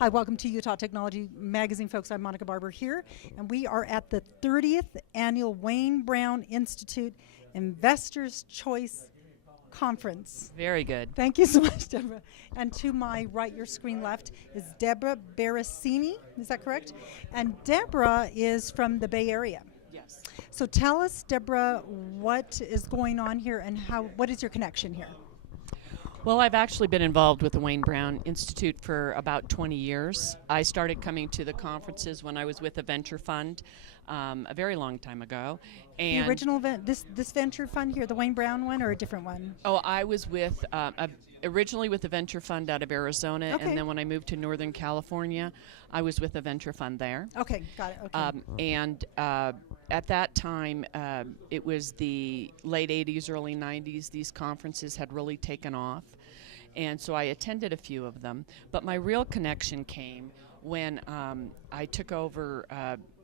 Hi, welcome to Utah Technology Magazine, folks. I'm Monica Barbour here, and we are at the 30th Annual Wayne Brown Institute Investors' Choice Conference. Very good. Thank you so much, Debra. And to my right, your screen left, is Debra Beresini. Is that correct? And Debra is from the Bay Area. Yes. So tell us, Debra, what is going on here and what is your connection here? Well, I've actually been involved with the Wayne Brown Institute for about 20 years. I started coming to the conferences when I was with a venture fund a very long time ago. And the original this venture fund here, the Wayne Brown one, or a different one? Oh, I was with originally with the venture fund out of Arizona, Okay. and then when I moved to Northern California, I was with a venture fund there. Okay, got it. Okay. At that time, it was the late 80s, early 90s. These conferences had really taken off. And so I attended a few of them. But my real connection came when I took over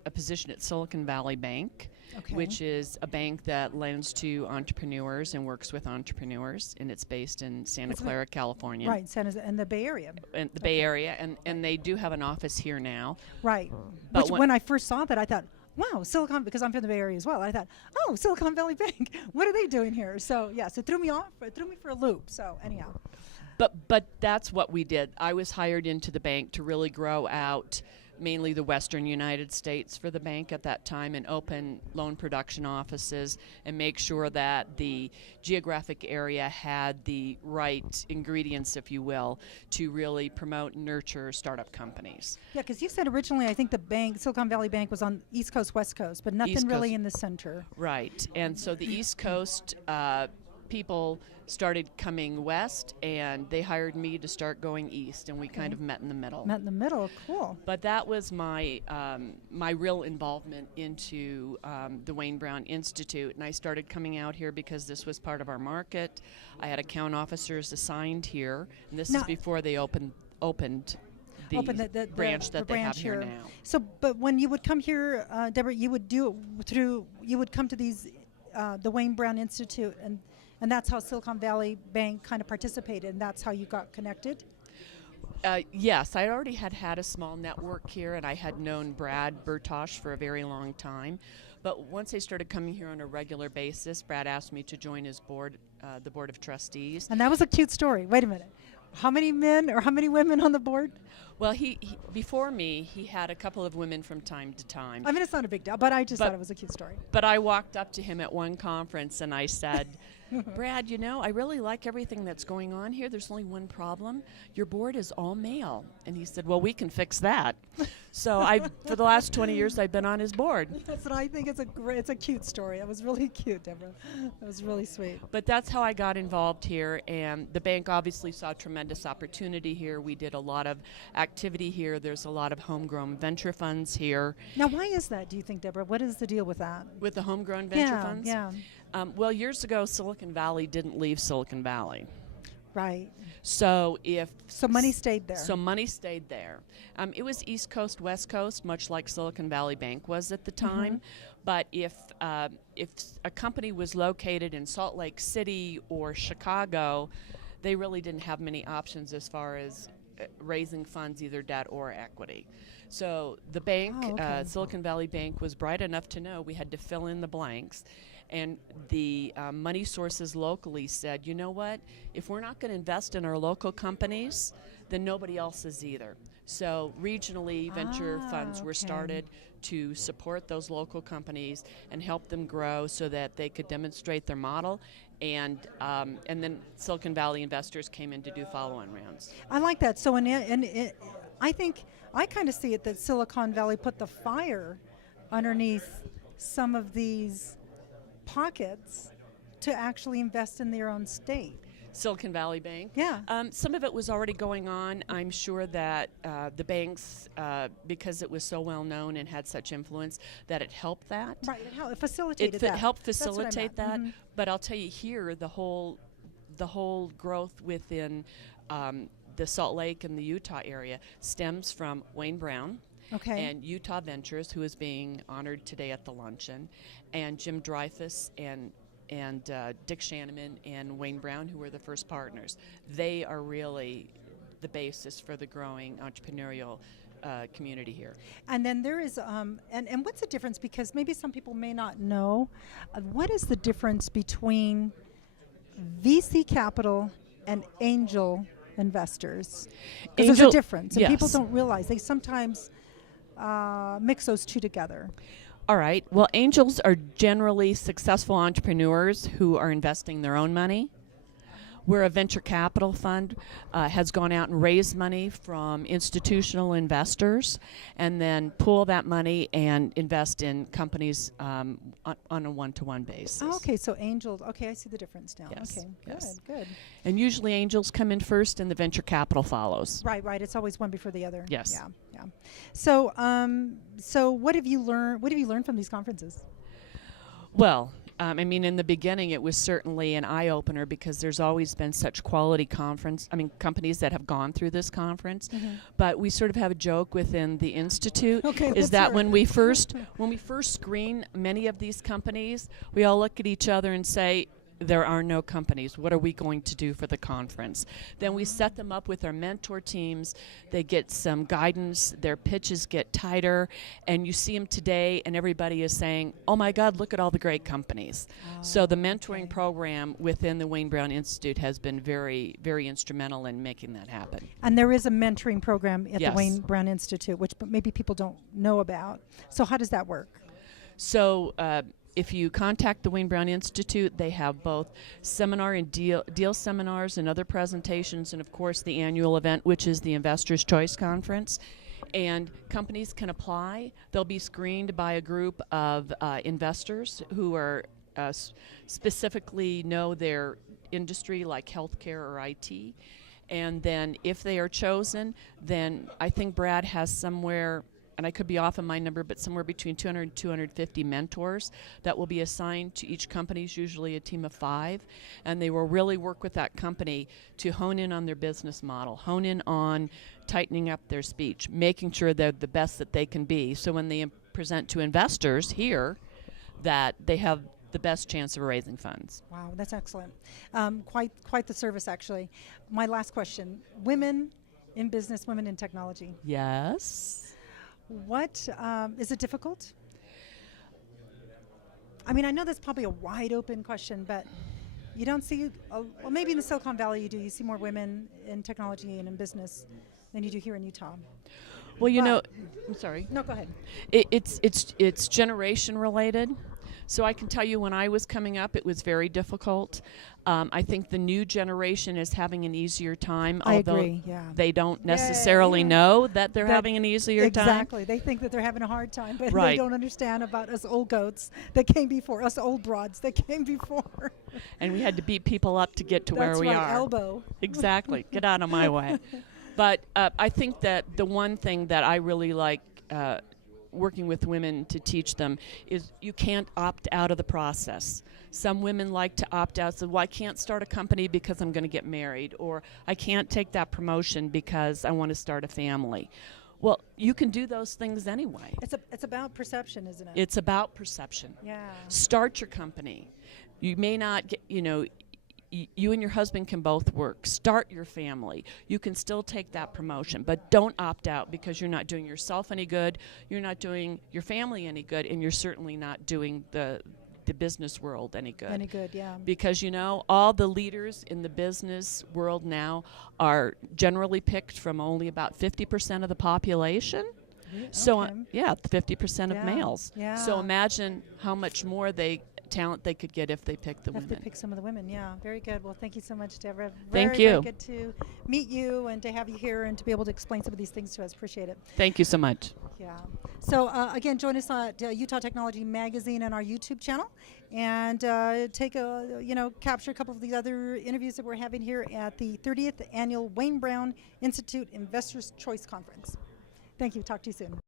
a position at Silicon Valley Bank, Okay. which is a bank that lends to entrepreneurs and works with entrepreneurs, and it's based in Santa Clara, California. Right, and the Bay Area. And the Bay Area, and they do have an office here now. Right. But Which when I first saw that, I thought, wow, because I'm from the Bay Area as well. I thought, oh, Silicon Valley Bank, what are they doing here? So, yes, it threw me for a loop. So, anyhow. But that's what we did. I was hired into the bank to really grow out mainly the western United States for the bank at that time and open loan production offices and make sure that the geographic area had the right ingredients, if you will, to really promote and nurture startup companies. Yeah, because you said originally, I think the bank, Silicon Valley Bank, was on East Coast, West Coast, but nothing really in the center. Right. And so the East Coast people started coming west, and they hired me to start going east, and we kind of met in the middle. Met in the middle, cool. But that was my my real involvement into the Wayne Brown Institute, and I started coming out here because this was part of our market. I had account officers assigned here, and this is before they opened the branch that they have here now. So, but when you would come here, Debra, you would come to these, the Wayne Brown Institute, and that's how Silicon Valley Bank kind of participated, and that's how you got connected? Yes, I already had a small network here, and I had known Brad Bertosh for a very long time. But once I started coming here on a regular basis, Brad asked me to join his board, the board of trustees. And that was a cute story. Wait a minute. How many men or how many women on the board? Well, he before me, he had a couple of women from time to time. I mean, it's not a big deal, but I just thought it was a cute story. But I walked up to him at one conference and I said, Brad, I really like everything that's going on here. There's only one problem. Your board is all male. And he said, well, we can fix that. So for the last 20 years, I've been on his board. That's what I think. It's a cute story. It was really cute, Debra. It was really sweet. But that's how I got involved here. And the bank obviously saw tremendous opportunity here. We did a lot of activity here. There's a lot of homegrown venture funds here. Now, why is that, do you think, Debra? What is the deal with that? With the homegrown venture funds? Yeah. Well, years ago, Silicon Valley didn't leave Silicon Valley. Right. So money stayed there. So money stayed there. It was East Coast, West Coast, much like Silicon Valley Bank was at the time. But if a company was located in Salt Lake City or Chicago, they really didn't have many options as far as raising funds, either debt or equity. So the bank, Silicon Valley Bank, was bright enough to know we had to fill in the blanks. And the money sources locally said, you know what, if we're not going to invest in our local companies, then nobody else is either. So regionally, venture funds were started to support those local companies and help them grow so that they could demonstrate their model. And then Silicon Valley investors came in to do follow-on rounds. I like that. So I think I kind of see it that Silicon Valley put the fire underneath some of these pockets to actually invest in their own state. Silicon Valley Bank? Yeah. Some of it was already going on. I'm sure that the banks, because it was so well known and had such influence, that it helped that. Right, it facilitated that. It helped facilitate that. Mm-hmm. But I'll tell you here, the whole growth within the Salt Lake and the Utah area stems from Wayne Brown. Okay. And Utah Ventures, who is being honored today at the luncheon, and Jim Dreyfus and Dick Shanneman and Wayne Brown, who were the first partners. They are really the basis for the growing entrepreneurial community here. And then there is, and what's the difference? Because maybe some people may not know. What is the difference between VC capital and angel investors? Because there's a difference, and people don't realize. They sometimes mix those two together. All right. Well, angels are generally successful entrepreneurs who are investing their own money. Where a venture capital fund has gone out and raised money from institutional investors and then pool that money and invest in companies on a one-to-one basis. Oh, okay, so angels. Okay, I see the difference now. Yes, Okay, yes. good. And usually angels come in first and the venture capital follows. Right. It's always one before the other. Yes. Yeah. So, so what have you learned? What have you learned from these conferences? Well, I mean, in the beginning, it was certainly an eye-opener because there's always been such quality companies that have gone through this conference. Mm-hmm. But we sort of have a joke within the Institute is that when we first screen many of these companies, we all look at each other and say, there are no companies. What are we going to do for the conference? Then we set them up with our mentor teams. They get some guidance. Their pitches get tighter. And you see them today, and everybody is saying, oh, my God, look at all the great companies. So the mentoring program within the Wayne Brown Institute has been very, very instrumental in making that happen. And there is a mentoring program at the Wayne Brown Institute, which maybe people don't know about. So how does that work? So if you contact the Wayne Brown Institute, they have both seminar and deal seminars and other presentations, and of course the annual event, which is the Investors' Choice Conference. And companies can apply. They'll be screened by a group of investors who are specifically know their industry, like healthcare or IT. And then if they are chosen, then I think Brad has somewhere, and I could be off on my number, but somewhere between 200 and 250 mentors that will be assigned to each company, usually a team of 5, and they will really work with that company to hone in on their business model, hone in on tightening up their speech, making sure they're the best that they can be, so when they present to investors here, that they have the best chance of raising funds. Wow, that's excellent. Quite the service, actually. My last question, women in business, women in technology. Yes. What is it difficult? I mean, I know that's probably a wide open question, but you don't see, well, maybe in the Silicon Valley you do. You see more women in technology and in business than you do here in Utah. Well, you know, I'm sorry. No, go ahead. It's generation related. So I can tell you when I was coming up, it was very difficult. I think the new generation is having an easier time, although they don't necessarily know that they're having an easier time. Exactly. They think that they're having a hard time, but they don't understand about us old goats that came before, us old broads that came before. And we had to beat people up to get to where we are. Elbow. Exactly. Get out of my way. But I think that the one thing that I really like working with women to teach them is you can't opt out of the process. Some women like to opt out, so, well, I can't start a company because I'm going to get married, or I can't take that promotion because I want to start a family. Well, you can do those things anyway. It's about perception, isn't it? It's about perception. Yeah. Start your company. You may not get, you and your husband can both work. Start your family. You can still take that promotion, but don't opt out because you're not doing yourself any good, you're not doing your family any good, and you're certainly not doing the business world any good. Any good, yeah. Because, all the leaders in the business world now are generally picked from only about 50% of the population. So, 50% of males. Yeah. So imagine how much more talent they could get if they pick the women. If they pick some of the women, yeah. Very good. Well, thank you so much, Debra. Thank you. Very good to meet you and to have you here and to be able to explain some of these things to us. Appreciate it. Thank you so much. Yeah. So, again, join us at Utah Technology Magazine and our YouTube channel, and capture a couple of these other interviews that we're having here at the 30th Annual Wayne Brown Institute Investors' Choice Conference. Thank you. Talk to you soon.